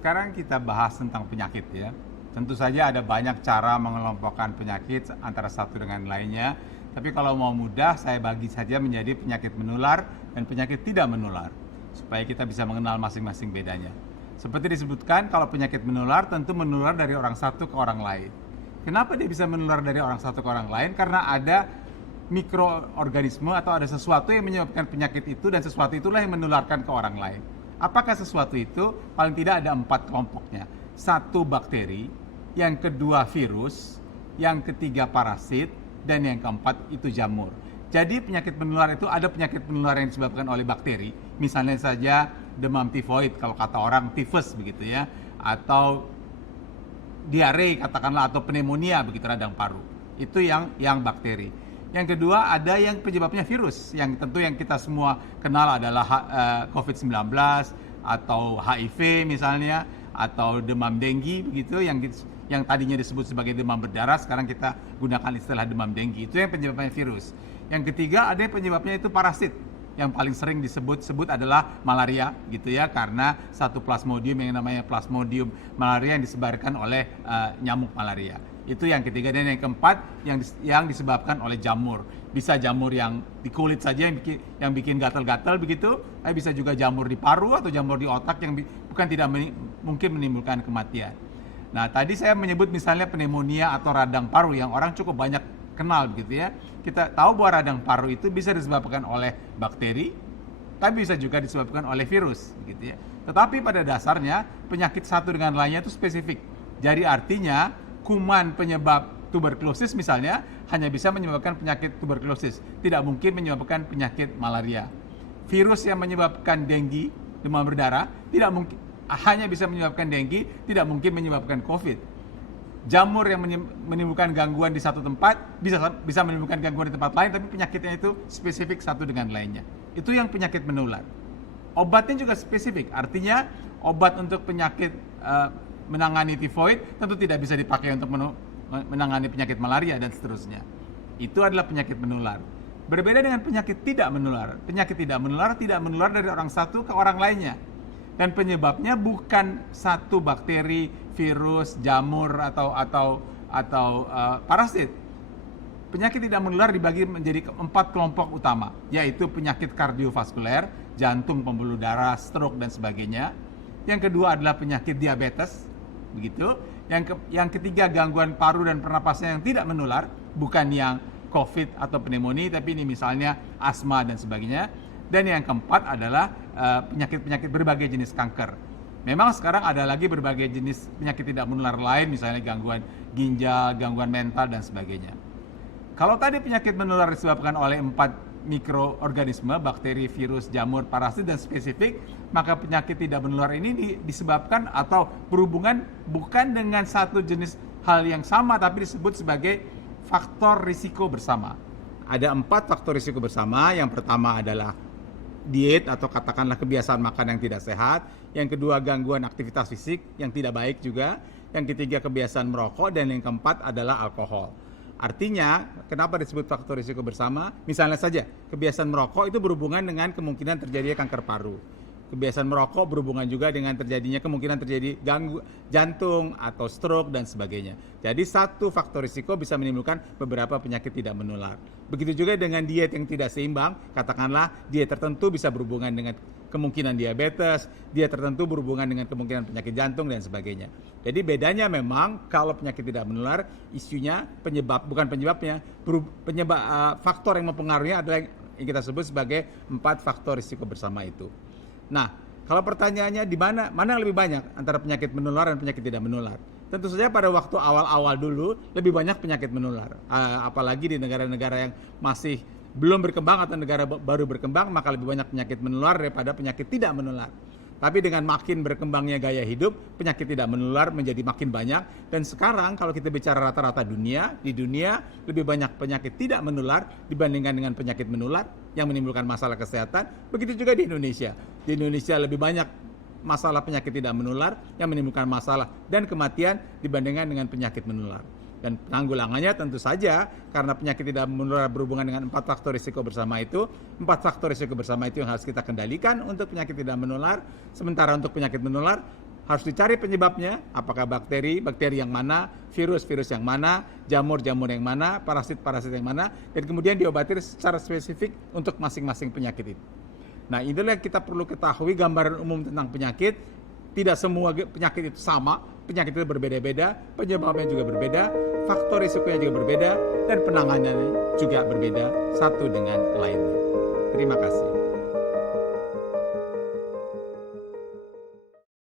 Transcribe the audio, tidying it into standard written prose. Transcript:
Sekarang kita bahas tentang penyakit ya. Tentu saja ada banyak cara mengelompokkan penyakit antara satu dengan lainnya. Tapi kalau mau mudah, saya bagi saja menjadi penyakit menular dan penyakit tidak menular. Supaya kita bisa mengenal masing-masing bedanya. Seperti disebutkan, kalau penyakit menular tentu menular dari orang satu ke orang lain. Kenapa dia bisa menular dari orang satu ke orang lain? Karena ada mikroorganisme atau ada sesuatu yang menyebabkan penyakit itu dan sesuatu itulah yang menularkan ke orang lain. Apakah sesuatu itu? Paling tidak ada 4 kelompoknya. 1 bakteri, yang kedua virus, yang ketiga parasit, dan yang keempat itu jamur. Jadi penyakit menular itu ada penyakit menular yang disebabkan oleh bakteri, misalnya saja demam tifoid kalau kata orang tifus begitu ya, atau diare katakanlah atau pneumonia begitu radang paru. Itu yang bakteri. Yang kedua ada yang penyebabnya virus, yang tentu yang kita semua kenal adalah COVID-19 atau HIV misalnya, atau demam denggi begitu, yang tadinya disebut sebagai demam berdarah, sekarang kita gunakan istilah demam denggi. Itu yang penyebabnya virus. Yang ketiga ada yang penyebabnya itu parasit, yang paling sering disebut adalah malaria gitu ya, karena satu plasmodium yang namanya plasmodium malaria yang disebarkan oleh nyamuk malaria. Itu yang ketiga. Dan yang keempat yang disebabkan oleh jamur. Bisa jamur yang di kulit saja yang bikin gatal-gatal begitu, bisa juga jamur di paru atau jamur di otak yang bukan tidak mungkin menimbulkan kematian. Nah, tadi saya menyebut misalnya pneumonia atau radang paru yang orang cukup banyak kenal begitu ya. Kita tahu bahwa radang paru itu bisa disebabkan oleh bakteri, tapi bisa juga disebabkan oleh virus gitu ya. Tetapi pada dasarnya penyakit satu dengan lainnya itu spesifik. Jadi artinya kuman penyebab tuberkulosis misalnya hanya bisa menyebabkan penyakit tuberkulosis, tidak mungkin menyebabkan penyakit malaria. Virus yang menyebabkan denggi, demam berdarah, tidak mungkin, hanya bisa menyebabkan denggi, tidak mungkin menyebabkan COVID. Jamur yang menimbulkan gangguan di satu tempat bisa menimbulkan gangguan di tempat lain, tapi penyakitnya itu spesifik satu dengan lainnya. Itu yang penyakit menular. Obatnya juga spesifik, artinya obat untuk penyakit menangani tifoid tentu tidak bisa dipakai untuk menangani penyakit malaria dan seterusnya. Itu adalah penyakit menular. Berbeda dengan penyakit tidak menular. Penyakit tidak menular dari orang satu ke orang lainnya. Dan penyebabnya bukan satu bakteri, virus, jamur atau parasit. Penyakit tidak menular dibagi menjadi 4 kelompok utama, yaitu penyakit kardiovaskuler, jantung, pembuluh darah, stroke dan sebagainya. Yang kedua adalah penyakit diabetes, begitu. Yang ketiga gangguan paru dan pernapasan yang tidak menular, bukan yang COVID atau pneumonia, tapi ini misalnya asma dan sebagainya. Dan yang keempat adalah penyakit-penyakit berbagai jenis kanker. Memang sekarang ada lagi berbagai jenis penyakit tidak menular lain, misalnya gangguan ginjal, gangguan mental dan sebagainya. Kalau tadi penyakit menular disebabkan oleh 4 mikroorganisme, bakteri, virus, jamur, parasit dan spesifik, maka penyakit tidak menular ini disebabkan atau berhubungan bukan dengan satu jenis hal yang sama, tapi disebut sebagai faktor risiko bersama. Ada 4 faktor risiko bersama. Yang pertama adalah diet atau katakanlah kebiasaan makan yang tidak sehat. Yang kedua gangguan aktivitas fisik yang tidak baik juga. Yang ketiga kebiasaan merokok, dan yang keempat adalah alkohol. Artinya, kenapa disebut faktor risiko bersama? Misalnya saja, kebiasaan merokok itu berhubungan dengan kemungkinan terjadinya kanker paru. Kebiasaan merokok berhubungan juga dengan kemungkinan terjadi gangguan jantung atau stroke dan sebagainya. Jadi satu faktor risiko bisa menimbulkan beberapa penyakit tidak menular. Begitu juga dengan diet yang tidak seimbang, katakanlah diet tertentu bisa berhubungan dengan kemungkinan diabetes, diet tertentu berhubungan dengan kemungkinan penyakit jantung dan sebagainya. Jadi bedanya memang kalau penyakit tidak menular, isunya faktor yang mempengaruhinya adalah yang kita sebut sebagai 4 faktor risiko bersama itu. Nah, kalau pertanyaannya di mana yang lebih banyak antara penyakit menular dan penyakit tidak menular? Tentu saja pada waktu awal-awal dulu lebih banyak penyakit menular. Apalagi di negara-negara yang masih belum berkembang atau negara baru berkembang, maka lebih banyak penyakit menular daripada penyakit tidak menular. Tapi dengan makin berkembangnya gaya hidup, penyakit tidak menular menjadi makin banyak. Dan sekarang kalau kita bicara rata-rata di dunia lebih banyak penyakit tidak menular dibandingkan dengan penyakit menular yang menimbulkan masalah kesehatan. Begitu juga di Indonesia. Di Indonesia lebih banyak masalah penyakit tidak menular yang menimbulkan masalah dan kematian dibandingkan dengan penyakit menular. Dan penanggulangannya tentu saja karena penyakit tidak menular berhubungan dengan 4 faktor risiko bersama itu. 4 faktor risiko bersama itu yang harus kita kendalikan untuk penyakit tidak menular. Sementara untuk penyakit menular harus dicari penyebabnya, apakah bakteri yang mana, virus yang mana, jamur yang mana, parasit yang mana, dan kemudian diobati secara spesifik untuk masing-masing penyakit itu. Nah, inilah yang kita perlu ketahui gambaran umum tentang penyakit. Tidak semua penyakit itu sama, penyakit itu berbeda-beda, penyebabnya juga berbeda, faktor risikonya juga berbeda, dan penanganannya juga berbeda satu dengan lainnya. Terima kasih.